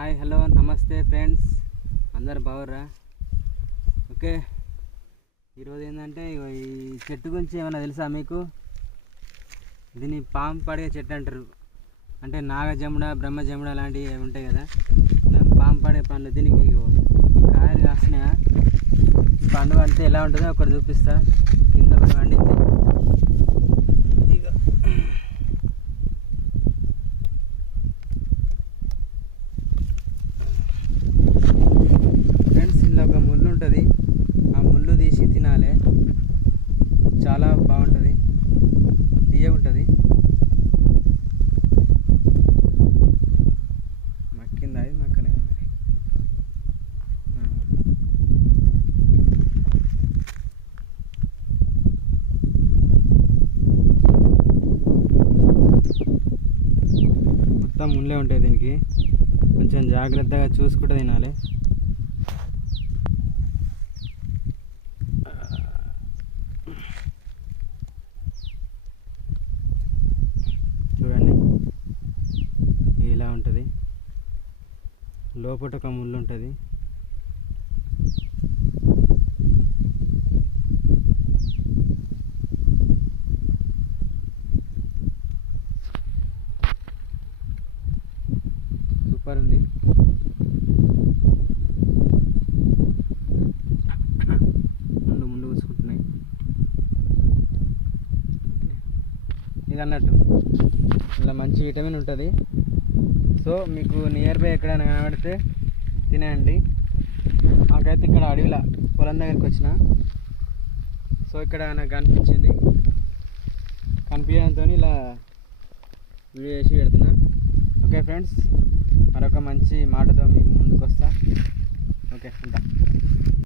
Hi hello నమస్తే friends. అందరు బాగుర్రా? Okay. ఈరోజు ఏంటంటే ఇగో ఈ చెట్టు గురించి ఏమైనా తెలుసా మీకు? దీన్ని పాము పడే చెట్టు అంటారు. అంటే నాగజముడ బ్రహ్మజముడ లాంటివి ఉంటాయి కదా? మేము పాము పడే పండ్లు దీనికి ఈ కాయలు కాస్తున్నాయా? పండు పండితే ఎలా ఉంటుందో ఒకటి చూపిస్తా ఒకటి పండింది ఇగో ఫ్రెండ్స్ ఇందులో ఒక ముళ్ళు ఉంటుంది. ఆ ముళ్ళు తీసి తినాలి. చాలా బాగుంటుంది. తీయ ఉంటుంది. మక్కిందా ఇది? మక్కలేదు మరి. మొత్తం ముళ్ళే ఉంటాయి దీనికి. కొంచెం జాగ్రత్తగా చూసుకుంటూ తినాలి. ఇలా ఉంటుంది? లోపల ఒక ముళ్ళు ఉంటుంది. సూపర్ ఉంది. ముందు ముందు కూసుకుంటున్నాయి ఇది అన్నట్టు ఇలా మంచి విటమిన్ ఉంటుంది. సో మీకు నియర్ బై ఎక్కడైనా కనబడితే తినేయండి మాకైతే ఇక్కడ అడవిలో పొలం దగ్గరికి వచ్చిన. సో ఇక్కడ నాకు కనిపించింది. కనిపించడంతో ఇలా వీడియో చేసి పెడుతున్నా. ఓకే ఫ్రెండ్స్ మరొక మంచి మాటతో మీకు ముందుకు వస్తా ఓకే ఉంటా.